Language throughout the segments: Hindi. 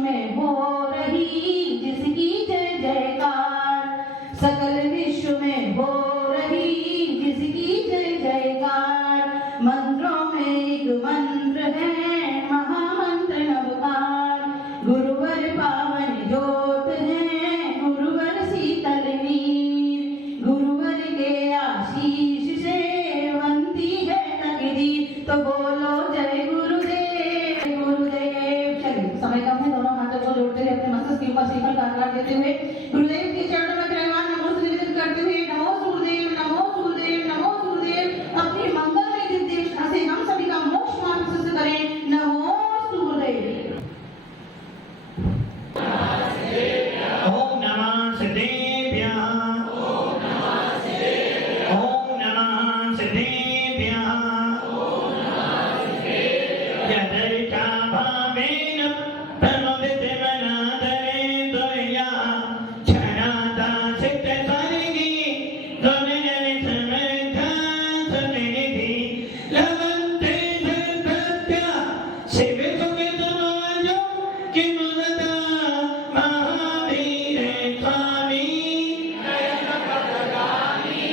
में हो रही जिसकी जय जयकार, सकल विश्व में हो रही जिसकी जय जयकार। मंत्रों में एक मंत्र है महामंत्र नवकार, गुरुवर पावन ज्योत है गुरुवर शीतल नीर, गुरुवर के आशीष से बनती है तकदीर। तो बोलो जय गुरुदेव गुरुदेव। चलिए समय कम है, दोनों हाथों को जोड़ते हुए अपने मस्तक के ऊपर श्रीफल का आकार देते हुए गुरुदेव के चरणों में त्रैवान नमो निवेदन करते हुए नमो गुरुदेव नमो गुरुदेव नमो गुरुदेव अपनी मंगलमय दिव्य दीक्षा से हम सभी का मोक्ष मार्ग सिद्ध करें। नमो गुरुदेव। ओम नमः सिद्धेभ्यः, ओम नमः सिद्धेभ्यः, ओम नमः सिद्धेभ्यः, ओम नमः सिद्धेभ्यः। यदैका भावेन प्रमोदितमनादरे त्वया क्षणाता सिद्धसर्गी त्वमेव समर्था समेधि लवन्ते सर्वस्य शिवसुखसमाजो किमुदता महावीर स्वामी नयनपथगामी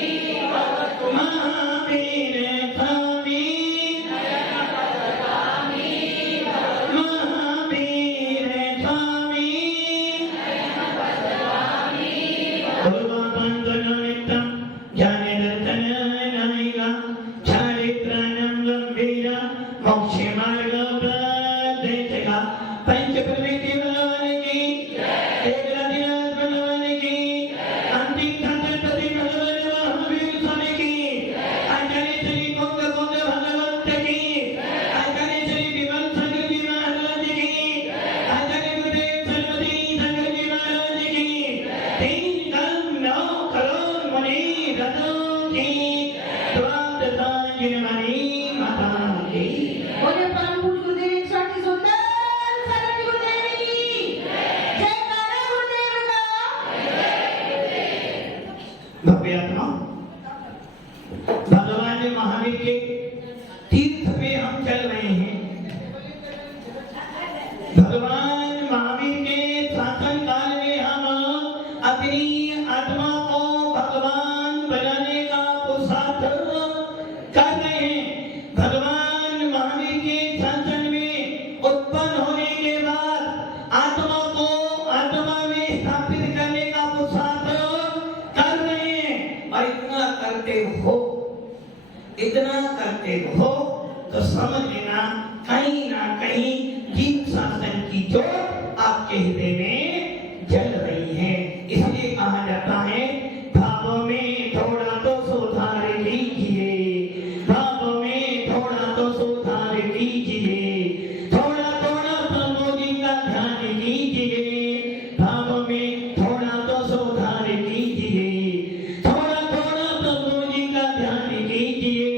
भवतु महावीर स्वामी नयनपथगामी भवतु महावीर स्वामी नयनपथगामी पूर्वपन्थनिमित्तं ज्ञानदर्शनायिका चारित्राणां गम्भीरा मोक्षमार्गोपदेशिका पंचप्रवृत्ति भगवान की एकनाथनाथ भगवान की अंतिम संतति भगवान महावीर स्वामी की आचार्य श्री गोंग गोंग भगवत की आचार्य श्री विमल शंकर जी महाराज की आचार्य गुरुदेव सरस्वती शंकर जी महाराज की 3 करोड़ मुनि रत्नों की द्वादश सांगिनी माता की बोले परम पूज्य गुरुदेव 108 सुंदर सरस्वती गुरुदेव की जय काले गुरुदेव का भव्यात्मा भगवान महावीर के तीर्थ पे हम चल रहे हैं। भगवान महावीर के शासन काल में हम अपनी आत्मा को भगवान बनाने का पुरुषार्थ कर रहे हैं। भगवान महावीर के शासन में उत्पन्न होने के बाद आत्मा को आत्मा में स्थापित करने का पुरुषार्थ कर रहे हैं। और इतना करते हो तो समझ लेना कहीं ना कहीं जीव शासन की जोत आपके हृदय में जल रही है। इसलिए कहा जाता है भावों में थोड़ा तो सुधार लीजिए, भावों में थोड़ा तो सुधार लीजिए, थोड़ा थोड़ा प्रभु जी का ध्यान लीजिए, भावों में थोड़ा तो सुधार लीजिए, थोड़ा थोड़ा प्रभु जी का ध्यान लीजिए।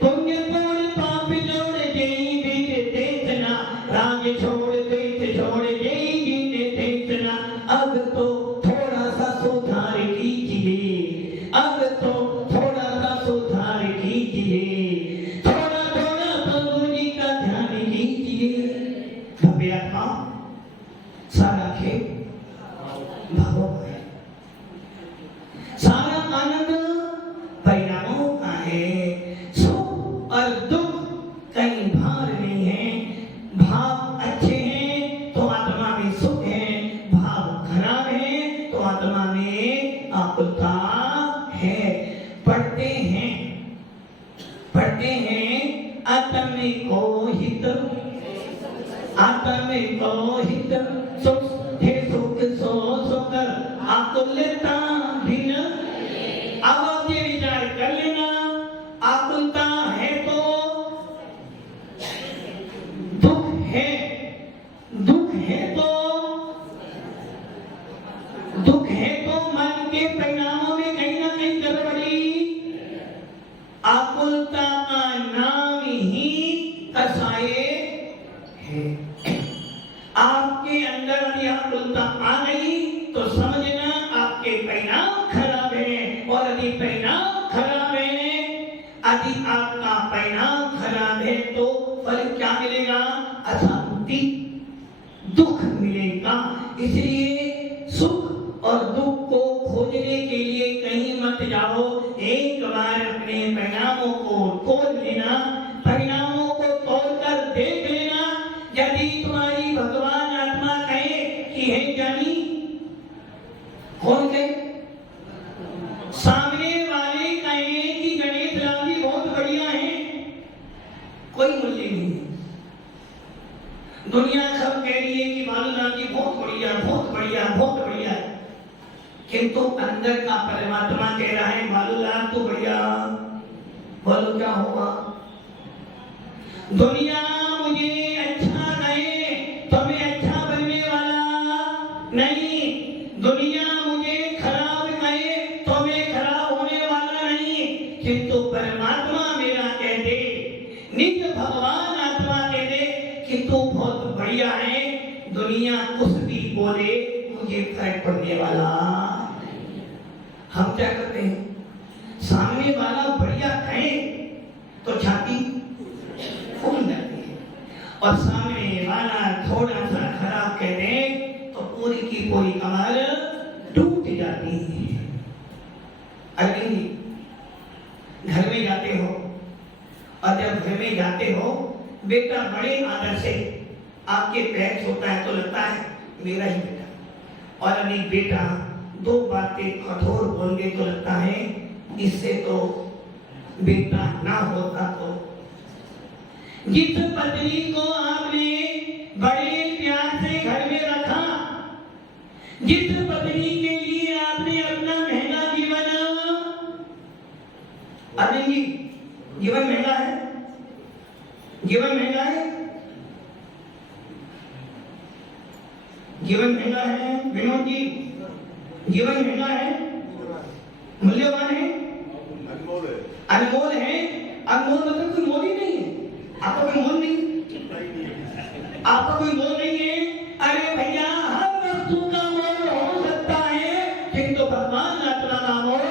पुण्य पूर्ण पाप जोड़ जय वीर देशना, राग छोड़ देश छोड़ जय वीर देशना। अब तो थोड़ा सा सुधार लीजिए, अब तो थोड़ा सा सुधार लीजिए, थोड़ा थोड़ा प्रभु जी का ध्यान लीजिए। भव्यात्मा सारा खेल भावों का है, सारा आनंद परिणामों का है। सुख और दुख कहीं भार नहीं है। भाव अच्छे हैं तो आत्मा में सुख है, भाव खराब है तो आत्मा में आकुलता है। पढ़ते हैं आत्मिको हित, आत्मिको हित सुख हे सुख सो सुख आकुलता भिन्न। अब आप ये विचार कर लेना, आकुलता है तो दुख है, दुख है तो मन के परिणामों में कहीं ना कहीं गड़बड़ी। आकुलता का नाम ही कसाय है। आपके अंदर यदि आकुलता आ गई तो समझना आपके परिणाम खराब है। और यदि परिणाम खराब है, यदि आपका परिणाम खराब है तो फल क्या मिलेगा? अशांति, दुख मिलेगा। इसलिए सुख और दुख को खोजने के लिए कहीं मत जाओ, एक बार अपने परिणामों को तोड़ लेना, परिणामों को तोड़कर देख लेना। यदि तुम्हारी भगवान आत्मा कहे कि हे ज्ञानी, कौन कहे? सामने वाले कहे कि गणेश लाल जी बहुत बढ़िया हैं, कोई मूल्य नहीं है। दुनिया सब कह रही है कि बालूलाल जी बहुत बढ़िया, बहुत बढ़िया, बहुत बढ़िया है, किंतु अंदर का परमात्मा कह रहा है बालूलाल तो बढ़िया। बोलो क्या होगा? दुनिया मुझे अच्छा कहे तो मैं अच्छा बनने वाला नहीं, दुनिया मुझे खराब कहे तो मैं खराब होने वाला नहीं, किंतु परमात्मा मेरा कह दे, निज भगवान आत्मा कह दे कि तू बहुत बढ़िया है, दुनिया कुछ भी बोले मुझे फर्क पड़ने वाला। हम क्या करते हैं? सामने वाला बढ़िया कहे तो छाती फूल जाती है, और सामने वाला थोड़ा सा खराब कह दे तो पूरी की पूरी कमर टूट जाती है। अरविंद जी, घर में जाते हो, और जब घर में जाते हो बेटा बड़े आदर से आपके पैर छूता है तो लगता है मेरा ही बेटा, और अभी बेटा दो बातें कठोर बोल दे तो लगता है इससे तो बेटा ना होता। तो जिस पत्नी को आपने बड़े प्यार से घर में रखा, जिस पत्नी के लिए आपने अपना महंगा जीवन, अरे जी जीवन महंगा है, जीवन महंगा है, जीवन महंगा है विनोद जी, जीवन महंगा है, मूल्यवान है, अनमोल है, अनमोल है। अनमोल मतलब कोई मोल ही नहीं है, आपका कोई मोल नहीं, आपका कोई मोल नहीं है। अरे भैया हर वस्तु का मोल हो सकता है, किंतु भगवान आत्मा का मोल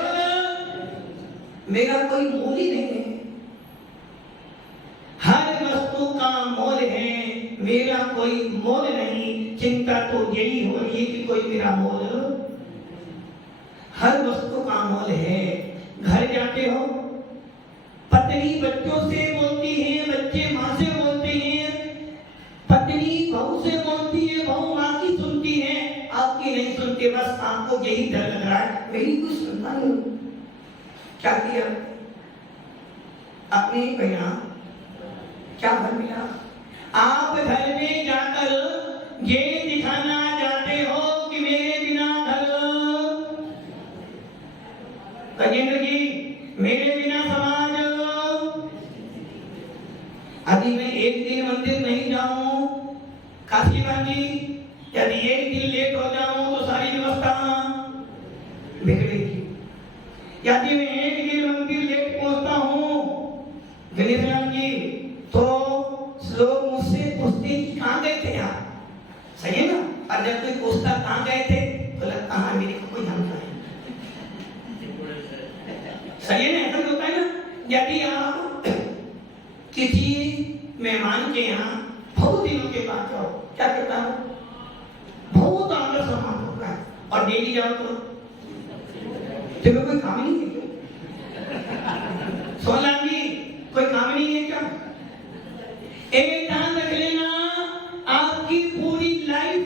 मेरा कोई मोल ही नहीं है। हर वस्तु का मोल है, मेरा कोई मोल नहीं। चिंता तो यही हो रही है कि कोई मेरा मोल, हर वस्तु का मोल है। घर जाते हो, पत्नी बच्चों से बोलती है, बच्चे माँ से बोलते हैं, पत्नी बहू से बोलती है, बहू माँ की सुनती है, आपकी नहीं सुनते। बस आपको यही डर लग रहा है मेरी कुछ सुनता नहीं। क्या किया? अपने भैया क्या घर मिला? आप घर में जाकर ये दिखाना चाहते हो कि मेरे बिना घर, गजेंद्र जी मेरे बिना समाज, अभी मैं एक दिन मंदिर नहीं जाऊं, काशीवान जी यदि एक दिन लेट हो जाऊं तो सारी व्यवस्था बिगड़ेगी। यदि मैं एक दिन मंदिर लेट पहुंचता हूं गणेश राम जी तो लोग मुझसे पूछते कि कहाँ गए थे आप, सही है ना? और जब कोई पूछता कहाँ गए थे तो लगता हाँ मेरे को कोई जानता है, सही है ना? ऐसा होता है ना? यदि आप किसी मेहमान के यहाँ बहुत दिनों के बाद जाओ, क्या करता है? बहुत आदर सम्मान होता है, और डेली जाओ तो तुम्हें कोई काम नहीं है क्या? सोनाम जी कोई काम नहीं है क्या? एक ध्यान रख लेना, आपकी पूरी लाइफ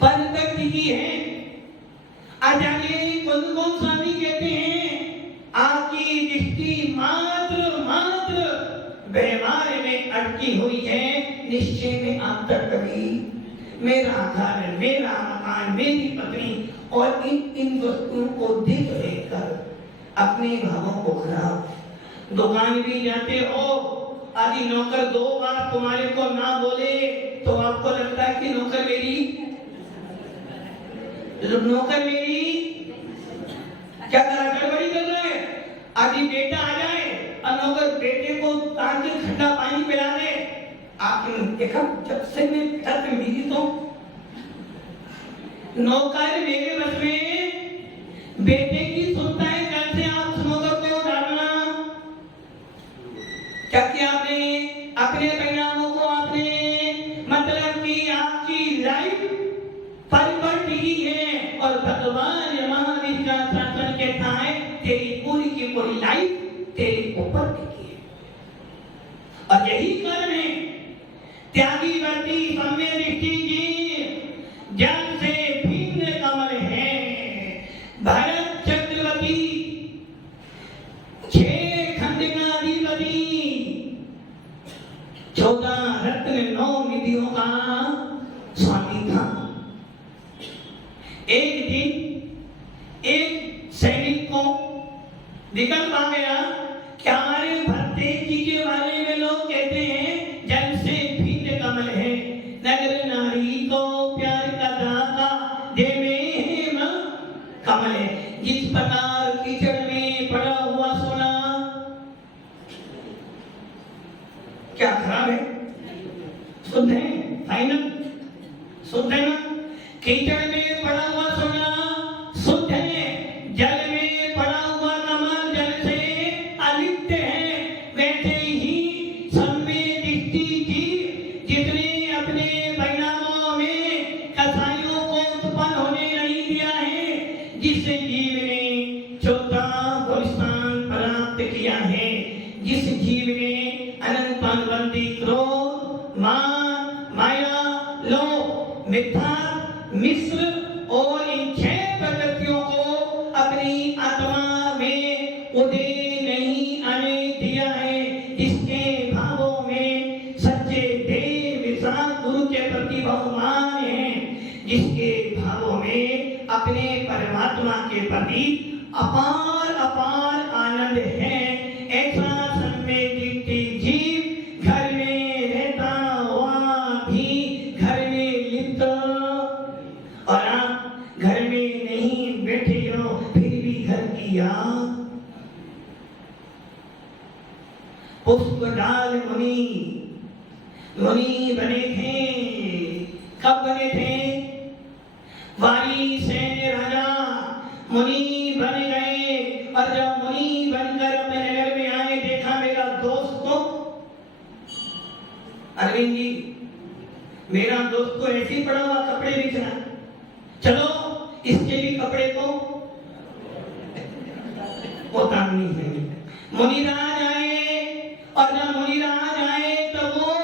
परफेक्ट ही है। आचार्य कौन स्वामी कहते हैं आपकी दृष्टि मात्र मात्र व्यवहार में अटकी हुई है, निश्चय में आप तक कभी मेरा घर, मेरा मकान, मेरी पत्नी और इन वस्तुओं को देख देखकर अपने भावों को खराब। दुकान भी जाते हो, आदि नौकर दो बार तुम्हारे को ना बोले तो आपको लगता है कि नौकर मेरी क्या गड़बड़ी कर रहा है। आदि बेटा आ जाए और नौकर बेटे को तार के ठंडा पानी पिला दे, आपने देखा जब से मैं घर पे मिली तो नौकर मेरे बस में बेटे की सुनता है, कैसे आप उस नौकर को डालना। क्या किया आपने? अपने परिणामों को आपने मतलब कि आपकी लाइफ परिवर्ती है और भगवान महावीर का शासन कहता है तेरी पूरी की पूरी लाइफ तेरे ऊपर टिकी है। और यही कारण है त्यागी वर्ती सम्य दृष्टि की जन से भिन्न कमल है। भरत चक्रवर्ती 6 खंड का अधिपति 14 रत्न 9 निधियों का स्वामी था। एक दिन एक सैनिक को विकल्प आ गया कि हमारे भरतेज जी के बारे में लोग कहते हैं जल से भिन्न कमल है, नगर नारी को प्यार का दाता दे में कमल है। जिस प्रकार कीचड़ में पड़ा हुआ सोना क्या खराब है? शुद्ध है, फाइनल शुद्ध है ना? कीचड़ में पड़ा हुआ सोना शुद्ध है, जल में पड़ा हुआ कमल जल से अलिप्त है। वैसे ही सम्य दृष्टि जी जितने अपने परिणामों में कसाइयों को उत्पन्न होने नहीं दिया है, जिस जीव ने चौथा स्थान प्राप्त किया है, जिस जीव ने अनंत अनुबंधी क्रोध मान माया लोभ मिथ्या मिश्र और इन 6 प्रवृत्तियों को अपनी आत्मा में उदय नहीं आने दिया है, इसके भावों में सच्चे देव विशाल गुरु के प्रति बहुमान है, जिसके भावों में अपने परमात्मा के प्रति अपार अपार आनंद है। ऐसा सम्य दृष्टि जीव घर में रहता हुआ भी घर में लिप्त और आप घर में नहीं बैठे हो फिर भी घर की याद। पुष्पडाल मुनि मुनि बने थे। कब बने थे? वारी सैन्य राजा मुनि बन गए और जब मुनि बनकर अपने नगर में आए देखा मेरा दोस्त को अरविंद जी मेरा दोस्त को ऐसे ही पड़ा हुआ कपड़े बेच रहा है, चलो इसके भी कपड़े को उतारनी है। मुनिराज आए और जब मुनिराज आए तो वो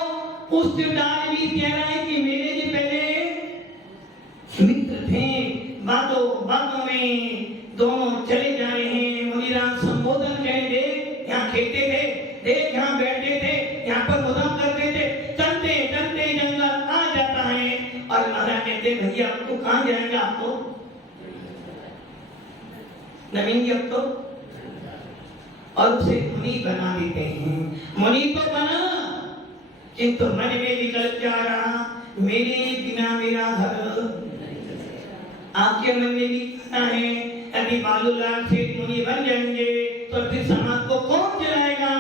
पुष्पदान भी कह रहा है कि मेरे जी पहले मित्र थे, बातों बातों में दोनों चले जा रहे हैं। मुनिराज संबोधन करें, देख यहाँ खेलते थे, देख यहाँ बैठते थे, यहाँ पर मुदम करते थे, चलते चलते जंगल आ जाता है। और महाराज कहते भैया अब तो कहाँ जाएगा, आपको नवीन अब तो, और उसे मुनि बना देते हैं। मुनि तो बना किंतु मन में विकल्प जा रहा मेरे बिना मेरा घर। आपके मन में भी कहना है यदि बालूलाल सेठ मुनि बन जाएंगे तो फिर समाज को कौन चलाएगा?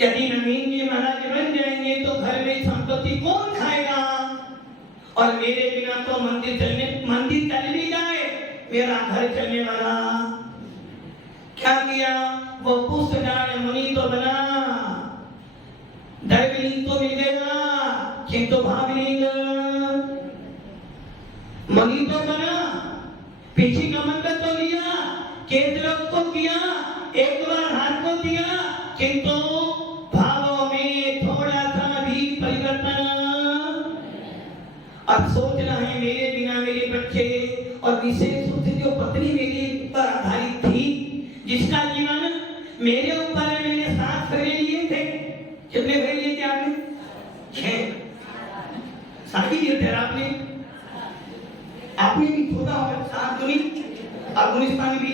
यदि नवीन जी महाराज बन जाएंगे तो घर में संपत्ति कौन खाएगा? और मेरे बिना तो मंदिर चल भी जाए, मेरा घर चलने वाला। क्या किया? वो पुष्पदान मुनि तो बना, दैवलिंग तो मिल गया किंतु भावलिंग मुनि तो बना, पीछे का मंदिर तो लिया, केंद्र को किया, एक बार हाथ को दिया, किंतु भावों में थोड़ा सा भी परिवर्तन। अब सोचना है मेरे बिना मेरे बच्चे और विशेष रूप से जो पत्नी मेरे पर आधारित थी, जिसका जीवन मेरे ऊपर मैंने 7 फेरे लिए थे। कितने फेरे लिए थे आपने? 6 शादी लिए थे आपने भी छोटा होगा 7 दुनी अफगानिस्तान भी।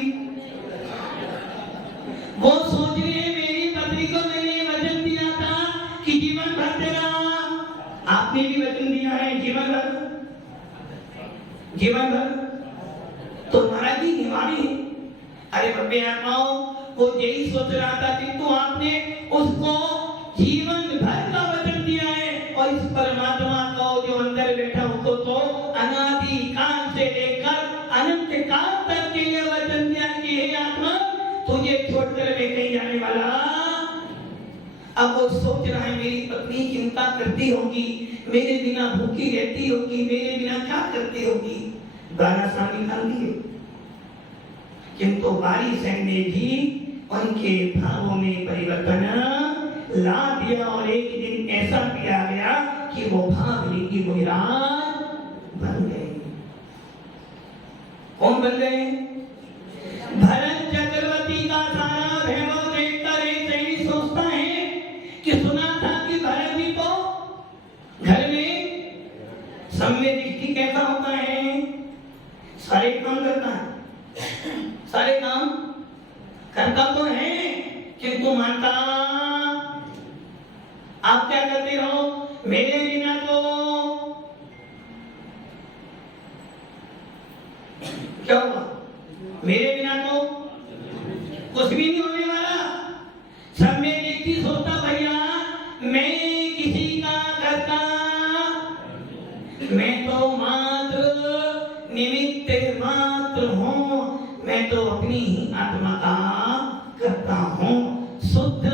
वो सोच रहे हैं मेरी पत्नी को मैंने वचन दिया था कि जीवन भर तेरा, आपने भी वचन दिया है जीवन भर तो महाराज जी निभानी है। अरे बब्बे आत्माओं, वो यही सोच रहा था किंतु आपने उसको जीवन भर का वचन दिया है। और इस परमात्मा को जो अंदर बैठा उसको तो अनादि काल से लेकर अनंत काल तक के लिए वचन दिया कि हे आत्मा तुझे छोड़कर मैं कहीं जाने वाला। अब वो सोच रहा है मेरी पत्नी चिंता करती होगी, मेरे बिना भूखी रहती होगी, मेरे बिना क्या करती होगी, 12 साल निकाल दिए। किंतु बारी सिंह ने भी उनके भावों में परिवर्तन ला दिया और एक दिन ऐसा किया गया कि वो भागने की मुहिराज बन गए। कौन बन गए? भरत चक्रवर्ती का सारा वैभव देखकर एक सैनिक सोचता है कि सुना था कि भरत जी को घर में सम्य दृष्टि कैसा होता है, सारे काम करता है, सारे काम करता तो है, किंतु मानता आप क्या करते हो, मेरे बिना तो क्या हुआ, मेरे बिना तो कुछ भी नहीं होने वाला। सब में व्यक्ति सोचता भैया मैं किसी का करता, मैं तो मात्र निमित्त मात्र हूँ, मैं तो अपनी ही आत्मा का करता हूँ। शुद्ध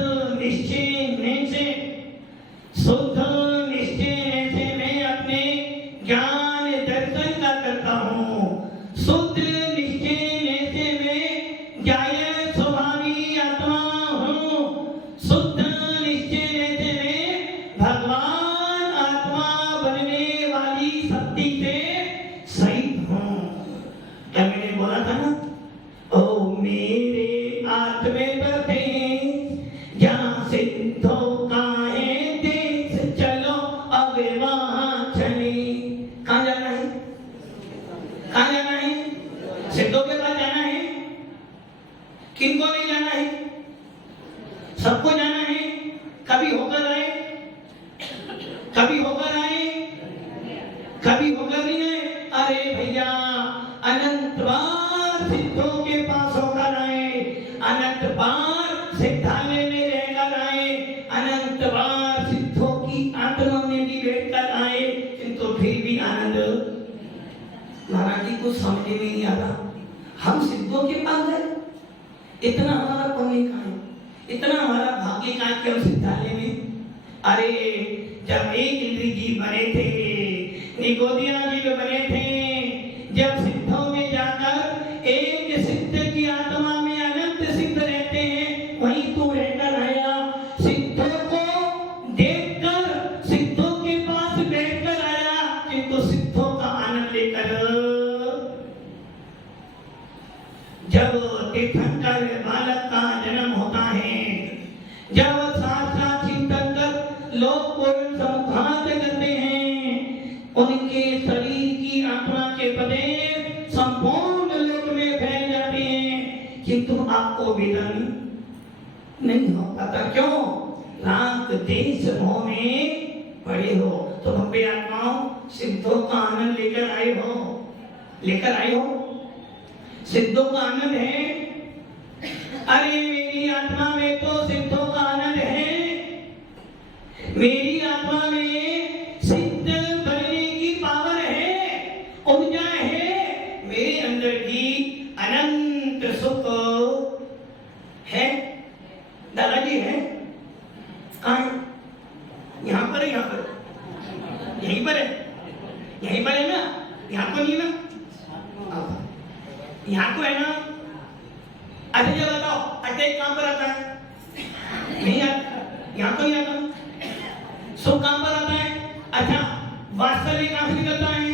निश्चय से, शुद्ध निश्चय से मैं अपने ज्ञान दर्शन का करता हूँ। शुद्ध निश्चय से मैं ज्ञाय स्वभावी आत्मा हूँ। शुद्ध निश्चय से मैं भगवान आत्मा बनने वाली शक्ति से सहित हूँ। क्या मैंने बोला था ना, ओ मेरे आत्मे प्रति जहाँ सिद्धों का है देश, चलो अब वहाँ चले। कहाँ जाना है, कहाँ जाना है? सिद्धों के पास जाना है। किनको नहीं जाना है? सबको जाना है। कभी होकर आए, कभी होकर आए, कभी होकर नहीं आए। अरे भैया अनंत बार सिद्धों के पास होकर आए, अनंत बार सिद्धालय में रहकर आए, अनंत बार सिद्धों की आत्मा में भी बैठकर आए, किंतु फिर भी आनंद महाराज जी को समझ में नहीं आता। हम सिद्धों के पास गए, इतना हमारा पुण्य का है, इतना हमारा भाग्य का है कि हम सिद्धालय में। अरे जब एक इंद्र जी बने थे, निगोदिया जी जो बने थे, जब सिद्धों में जाकर एक सिद्ध की आत्मा में अनंत सिद्ध रहते हैं, वहीं तू रहकर आया। सिद्धों को देखकर सिद्धों के पास बैठकर आया, किंतु सिद्धों का आनंद लेकर जब तीर्थंकर बालक का जन्म होता है, जब साक्षात तीर्थंकर लोक को समुखात करते हैं, उनके शरीर की आत्मा के पदे संपूर्ण लोक में फैल जाते हैं, किंतु आपको विदन नहीं हो पाता। क्यों? राग देश मोह में पड़े हो। तो भव्य आत्माओं सिद्धों का आनंद लेकर आए हो, लेकर आए हो। सिद्धों का आनंद है। अरे मेरी आत्मा में तो सिद्धों का आनंद है, मेरी आत्मा में सिद्ध बनने की पावर है, ऊर्जा है, मेरे अंदर भी अनंत सुख है। दादाजी है कहाँ है? यहाँ पर है, यहाँ पर, यहीं पर है, यहीं पर है ना, यहाँ को नहीं ना, यहाँ को है ना। अच्छा ये बताओ अटैक कहाँ पर आता है? नहीं आता, यहाँ को नहीं आता। सुख कहाँ पर आता है? अच्छा वास्तविक कहाँ से निकलता है?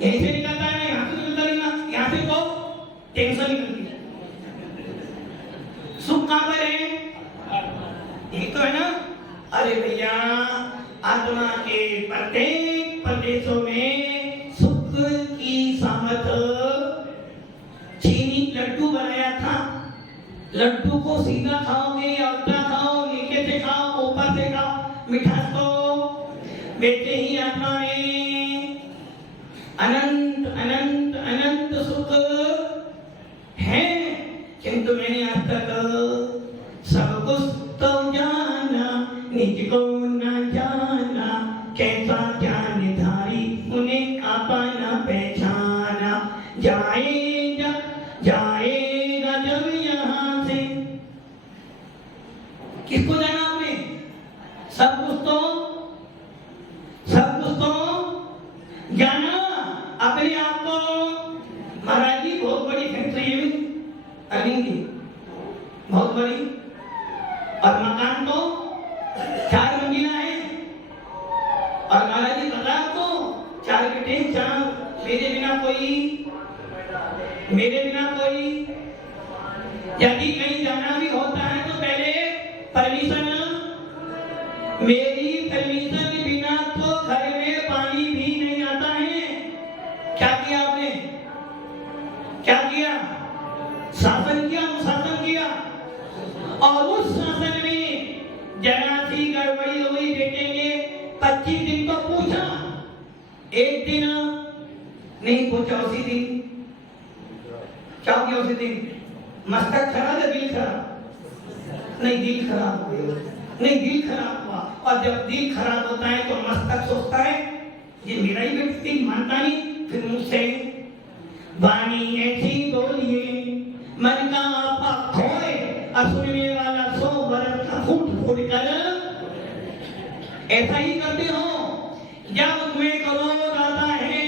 यहीं से निकलता है ना, यहाँ से निकलता नहीं ना। यहाँ से तो टेंशन निकलती है। सुख कहाँ पर है? यही तो है ना। अरे भैया आत्मा के प्रत्येक प्रदेशों में सुख की सामर्थ्य। चीनी लड्डू बनाया था, लड्डू को सीधा खाओगे या उल्टा खाओ, नीचे से खाओ, ऊपर से खाओ, मिठास तो वैसे ही आत्मा में अनंत अनंत अनंत सुख है। किंतु मैंने आज तक सब कुछ तो जाना, निज को न जाना, कैसा ज्ञानधारी उन्हें आपा न पहचाना। जाएगा जाएगा जब यहाँ से, किसको जाना आपने? सब कुछ तो जाना अपने आप को महाराज जी बहुत बड़ी फैक्ट्री है अरविंद की, बहुत बड़ी, और मकान तो 4 मंजिला है, और महाराज जी पता आपको 4 बेटे 4, मेरे बिना कोई यदि कहीं जाना भी होता है तो पहले परमिशन, मेरी परमिशन के बिना तो घर में पानी भी नहीं आता है। क्या किया आपने, क्या किया, शासन किया, अनुशासन किया, और उस शासन में जरा सी गड़बड़ी हुई बेटे ने 25 दिन तो पूछा, एक दिन नहीं पूछा, उसी दिन क्या किया, उसी दिन मस्तक खराब है, दिल खराब नहीं, दिल खराब हो गया, नहीं दिल खराब हुआ, और जब दिल खराब होता है तो मस्तक सोचता है ये मेरा ही व्यक्ति, मानता नहीं, फिर मुझसे वाणी ऐसी बोलिए मन का आपा खोए, सुनने वाला 100 बरस का फूट फूट कर, ऐसा ही करते हो। जब तुम्हें क्रोध आता है,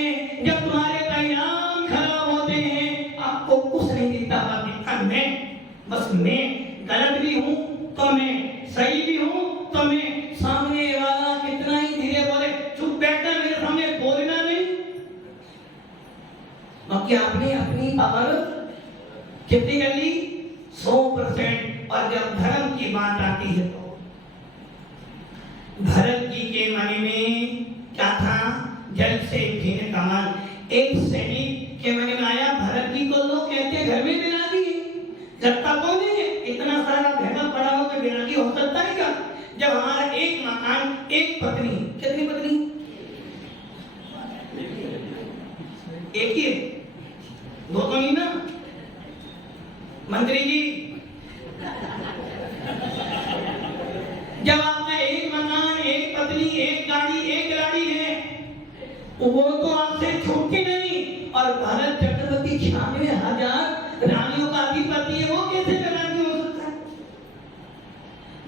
जब तुम्हारे परिणाम खराब होते हैं, आपको कुछ नहीं दिखता, बस मैं गलत भी हूँ तो मैं सही भी हूँ तो मैं, सामने वाला कितना ही धीरे बोले, चुप बैठना, मेरे सामने बोलना नहीं। बाकी आपने अपनी पावर कितनी कर ली, 100%। और जब धर्म की बात आती है तो भरत जी के मन में क्या था, जल से भिन्न का मन। एक सैनिक के मन में आया, भरत जी को लोग कहते घर में बैरागी है, लगता कौन है, इतना सारा भैया पड़ा हो तो बैरागी हो सकता है क्या? जब हमारा एक मकान, एक पत्नी, कितनी पत्नी, एक ही है, 2 तो नहीं ना मंत्री जी। जब आपका एक मकान, एक पत्नी, एक गाड़ी, एक खिलाड़ी है, वो तो आपसे छूटती नहीं। और भारत चक्रवर्ती 96,000 रानियों का अधिपति है, वो कैसे बैरागी हो सकता है?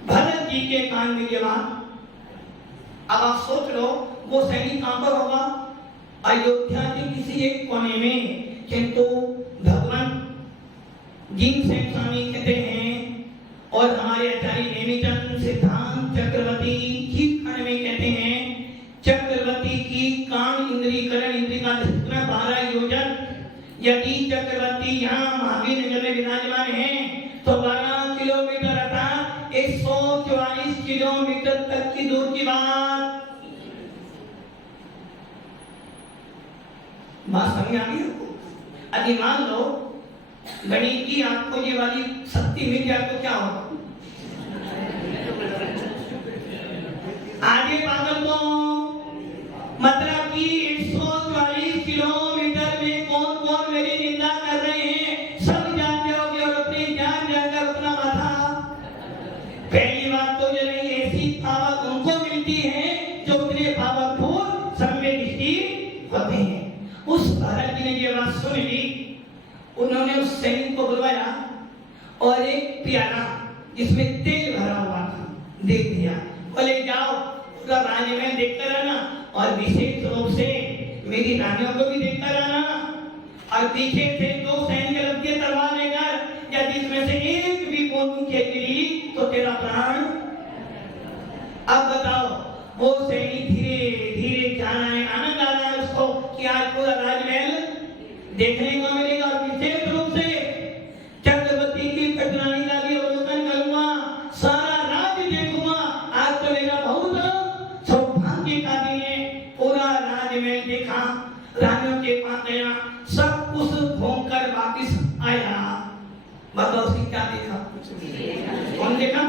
भरत जी के कान में ये बात, अब आप सोच लो वो सैनिक कहां पर होगा, अयोध्या के किसी एक कोने में। किंतु भगवान जिनसे स्वामी कहते हैं और हमारे आचार्य नेमिचंद सिद्धांत चक्रवर्ती जी खंड में कहते हैं, चक्रवर्ती की कान इंद्री करण इंद्री का विस्तृत 12 योजन। यदि चक्रवर्ती यहाँ महावीर नगर में विराजमान है तो 12 किलोमीटर अर्थात 144 किलोमीटर तक की दूर की बात समझ आ गई आपको? अभी मान लो गणित की आपको ये वाली शक्ति मिल जाए तो क्या होगा? आगे पागल को मतलब कि 144 किलोमीटर में कौन कौन मेरी निंदा कर रहे हैं सब जान जाओगे और अपनी जान जानकर अपना माथा। पहली बात तो ये नहीं, ऐसी पावर उनको मिलती है जो उतने पावरफुल संवेदनशील होते हैं। उस भारत जी ने ये बात सुन ली, उन्होंने उस सैनिक को बुलवाया और एक प्याला जिसमें तेल भरा हुआ था दे दिया, बोले जाओ पूरा राजमहल देखकर आना और विशेष रूप से मेरी रानियों को भी देखकर आना। और पीछे से 2 सैनिक रख दिए तलवार लेकर, यदि इसमें से एक भी बूंद गिरी तो तेरा प्राण। अब बताओ वो सैनिक धीरे धीरे जा रहा है, आनंद आ रहा है उसको कि आज पूरा राजमहल देखने को मिलेगा। और विशेष रूप से चक्रवर्ती की कटरानी लगी अवलोकन करूंगा, सारा राज्य देखूंगा, आज तो मेरा बहुत सौभाग्य का दिन है। पूरा राजमहल देखा, रानियों के पास गया, सब कुछ घूमकर वापिस आया। बताओ उसने क्या देखा? कौन देखा?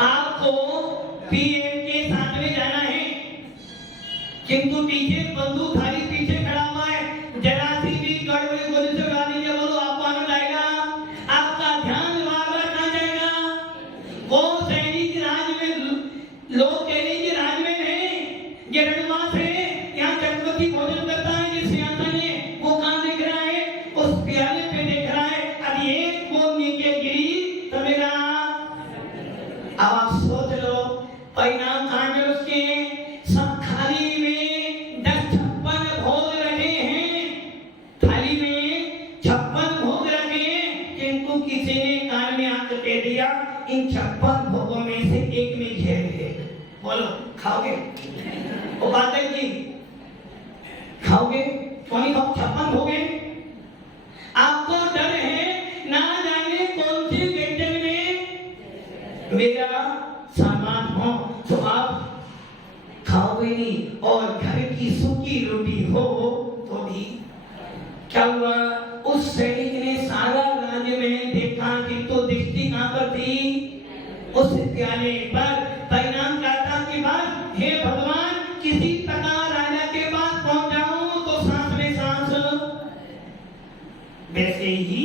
आपको पीएम के साथ में जाना है, किंतु पीछे बंदूकधारी पीछे खड़ा हुआ है, जरा सी भी गड़बड़ी गोली से उड़ा दीजिए, बोलो आपको आनंद आएगा? आपका ध्यान बार-बार कहाँ जाएगा? वो सैनिक राज में लोग कह रहे हैं राज में है, ये रणवास है, यहाँ चक्रवर्ती भोजन करता है, ये सिंहासन है, वो कहाँ देख रहा है? उस प्याले पे देख रहा है। अब एक बूंद नीचे गिरी तो मेरा, अब आप सोच लो परिणाम कहाँ में उसके सब बोलो खाओगे? ओ बादल जी खाओगे? क्यों नहीं खाओ? 56 हो गए। आपको डर है ना जाने कौन सी गड्ढे में मेरा सामान हो, तो आप खाओगे नहीं। और घर की सूखी रोटी हो तो भी क्या हुआ? उस सैनिक ने सारा राज्य में देखा कि तो दृष्टि कहां पर थी? उस विद्यालय पर। परिणाम क्या था कि बात, हे भगवान किसी प्रकार राजा के पास पहुंच जाऊं तो सांस में सांस। वैसे ही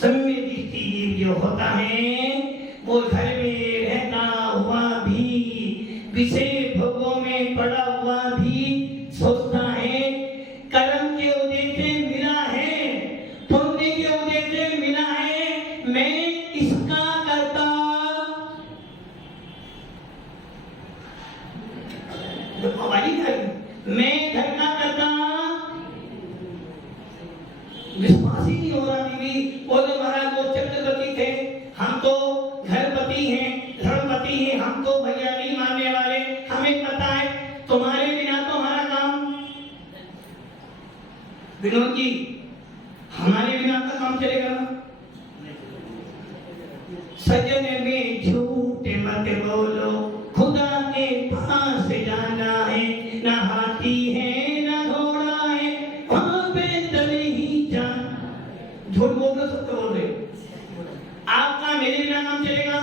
सम्य दृष्टि जीव जो होता है वो घर में रहता हुआ भी, विषय भोगों में पड़ा हुआ भी सोचता है कर्म के उदय से मिला है, पुण्य के उदय से मिला है, मैं इसका करता। मैं घर का करता। विश्वास ही नहीं हो रहा। बीवी बोले महाराज वो चक्रवर्ती थे, हम तो घरपति हैं, धर्मपति हैं, हम तो भैया नहीं मानने वाले, हमें पता है तुम्हारे बिना तो हमारा काम। विनोद जी हमारे बिना आपका काम चलेगा? सजन में झूठ मत बोलो, खुदा के पास जाना है, ना हाथी है ना घोड़ा है, वहां पे चले ही जाना। झूठ बोल रहे, सत्य बोल रहे। आपका मेरे बिना काम चलेगा?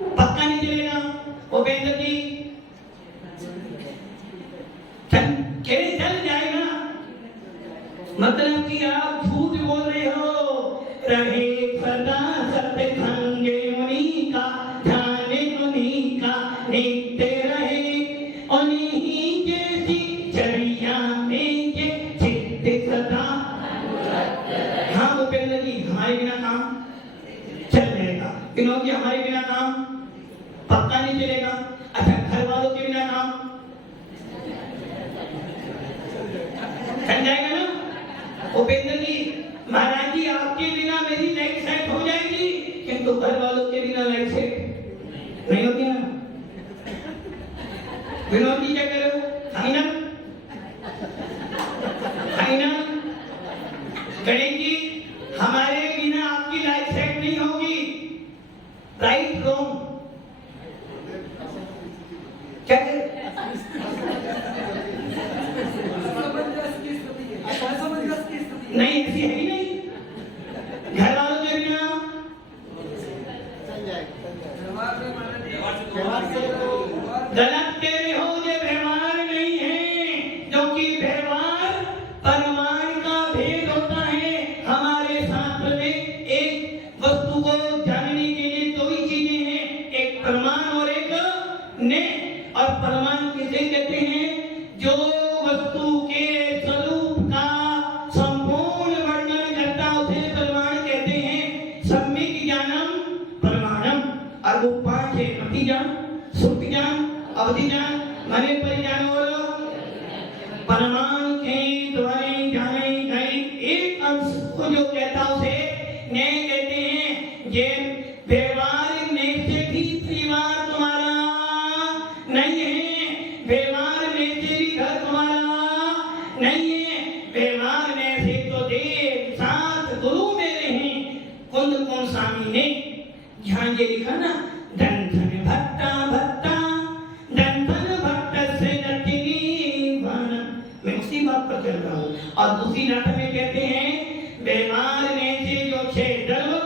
पक्का नहीं चलेगा। उपेंद्र जी चल जाएगा। मतलब कि आप झूठ बोल रहे हो। रहे सदा सत्य खंगे मुनि का, ध्यान मुनि का नित्य रहे, उन्हीं जैसी चरिया में जे चित्त सदा। हाँ उपेंद्र जी हमारे बिना काम चल जाएगा। विनोद जी हमारे बिना काम पक्का नहीं चलेगा। अच्छा घर वालों के बिना काम चल जाएगा ना? उपेंद्र जी महाराज जी आपके बिना मेरी लाइफ सेट हो जाएगी, किंतु घर वालों के बिना लाइफ सेट नहीं होती ना। विनोद जी क्या कह रहे हो? फाइनल फाइनल गणेश जी हमारे बिना आपकी लाइफ सेट नहीं होगी। राइट रॉन्ग क्या कह रहे? नहीं ऐसी है ही नहीं। घर वालों के बिना गलत कह रहे हो, ये व्यवहार नहीं है, जो कि व्यवहार परमाण का भेद होता है। हमारे शास्त्र में एक वस्तु को जानने के लिए दो ही चीजें हैं, एक प्रमाण और एक ने। और प्रमाण किसे कहते हैं? जो वस्तु के स्वरूप का संपूर्ण वर्णन करता उसे प्रमाण कहते हैं। सम्यक ज्ञानम प्रमाणम। और वो पांच है, अति ज्ञान, सुप्त ज्ञान, अवधि ज्ञान, मने परिज्ञान और प्रमाण के द्वारा जाने गए एक अंश को जो कहता उसे न्याय कहते हैं। ये व्यवहार ने से भी परिवार तुम्हारा नहीं है, व्यवहार ने से भी घर तुम्हारा नहीं है, व्यवहार ने से तो देव सात गुरु मेरे हैं। कुंद कौन स्वामी ने यहाँ ये लिखा ना, धन धन भट्टा भट्टा, धन धन भट्ट से नटिनी वन। मैं उसी बात पर चल रहा हूँ। और दूसरी नाटक में कहते हैं व्यवहार ने से जो छह द्रव्य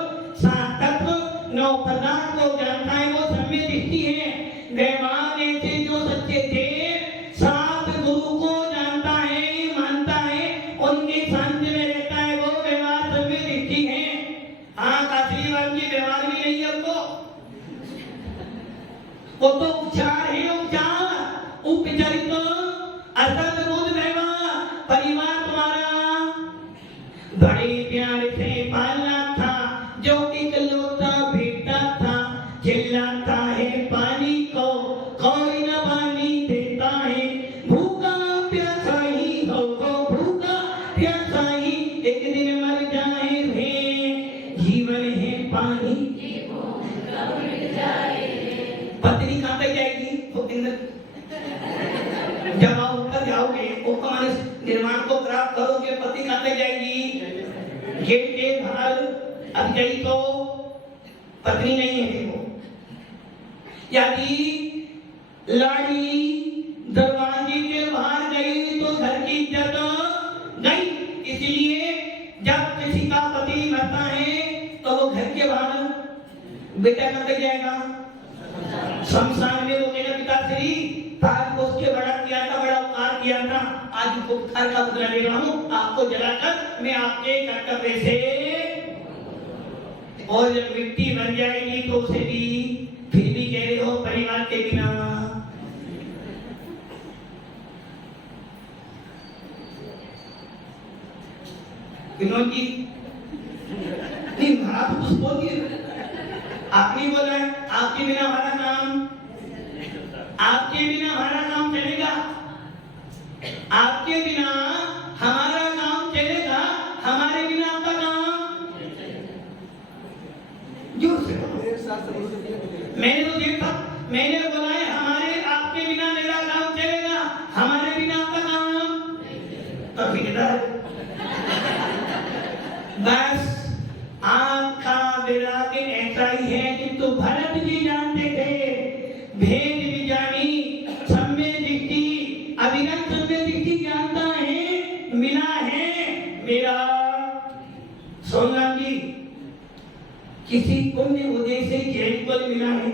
सात तत्व नौ पदार्थ को जानता है वो सम्य दृष्टि है। व्यवहार ने से जो सच्चे देव सात गुरु को जानता है, मानता है, उनके सानिध्य में रहता है, वो व्यवहार सम्य दृष्टि है। हाँ काशीवाल की व्यवहार भी नहीं है उनको, वो तो उपचार है, उपचार उपचारित असत बोध व्यवहार। परिवार तुम्हारा बड़े प्यार से पालना था, जो इकलौता बेटा था, चिल्लाता है पानी को कोई न पानी देता है, भूखा प्यासा ही होगा, भूखा प्यासा ही एक दिन मर जाए रे, जीवन है पानी पत्नी कहाँ तक जाएगी? जब आप ऊपर जाओगे ऊपर माने निर्माण को प्राप्त करोगे, पति कहाँ पे जाएगी? गेट के बाहर। अब गई तो पत्नी नहीं है वो। यदि लाड़ी दरवाजे के बाहर गई तो घर की इज्जत गई। इसलिए जब किसी का पति मरता है तो वो घर के बाहर बेटा कहाँ पे जाएगा? शमशान में। वो कहेगा पिताश्री आज उसके बड़ा किया था, बड़ा उपकार किया था, आज उपकार का बदला ले रहा हूँ, आपको जलाकर मैं आपके कर्तव्य से। और जब मिट्टी बन जाएगी तो उसे भी फिर भी कह रहे हो परिवार के बिना। विनोद जी नहीं, आप कुछ बोलिए। आपने बोला है आपके बिना हमारा काम, आपके बिना हमारा काम चलेगा, आपके बिना हमारा काम चलेगा, हमारे बिना आपका काम। जोर से मैंने तो देखा, मैंने बोला है हमारे आपके बिना मेरा काम चलेगा, हमारे बिना आपका काम। तो फिर बस आपका विराग ऐसा ही है कि तो भरत जी जानते थे भेद भी जानी, सम्य दृष्टि अविरत सम्य दृष्टि जानता है, मिला है मेरा। सोनराम जी किसी पुण्य उदय से जैन को मिला है,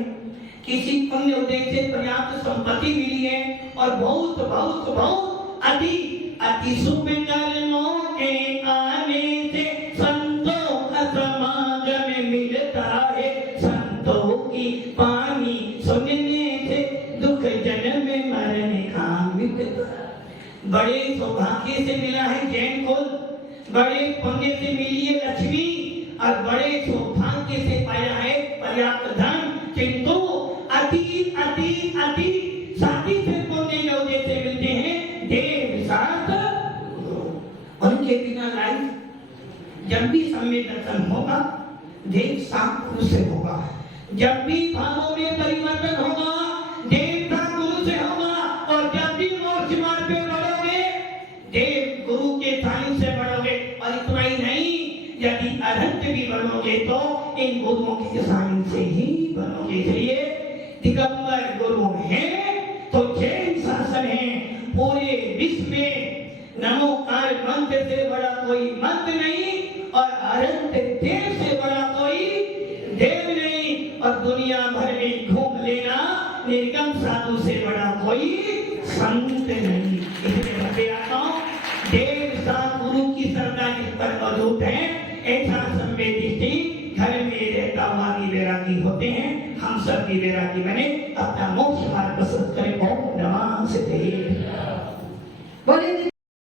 किसी पुण्य उदय से पर्याप्त संपत्ति मिली है, और बहुत बहुत बहुत अति अति सुंदर मौके आने से संतों का समागम मिलता है। संतों की पानी सुनने से दुख जन्म में मरने का मिलता। बड़े सौभाग्य से मिला है जैन कुल, बड़े पुण्य से मिली है लक्ष्मी, और बड़े सौभाग्य से पाया है पर्याप्त धन। किंतु अति अति अति साथी से पुण्य के उदय से मिलते हैं देव साथ। उनके बिना लाइफ जब भी सम्य दर्शन होगा देव साथ गुरु से होगा, जब भी भावों में परिवर्तन होगा देव साथ गुरु से होगा, और जब भी मोक्ष मार्ग पे बढ़ोगे देव गुरु के सानिध्य से बढ़ोगे। और इतना ही नहीं, यदि अरहंत भी बनोगे तो इन गुरुओं के सानिध्य से ही बनोगे। इसलिए दिगंबर गुरु है तो जैन शासन है पूरे विश्व में। नमोकार मंत्र से बड़ा कोई मंत्र नहीं, और अनंत देव से बड़ा कोई देव नहीं, और दुनिया भर में घूम लेना निर्गम साधु से बड़ा कोई संत नहीं। इसलिए मैं आता हूँ देव साथ गुरु की श्रद्धा जिस पर मौजूद है, ऐसा सम्य दृष्टि घर में रहता वाली वैरागी होते हैं। हम सब की वैरागी बने, अपना मोक्ष मार्ग प्रशस्त करें। ओम नमः सिद्धे। बोले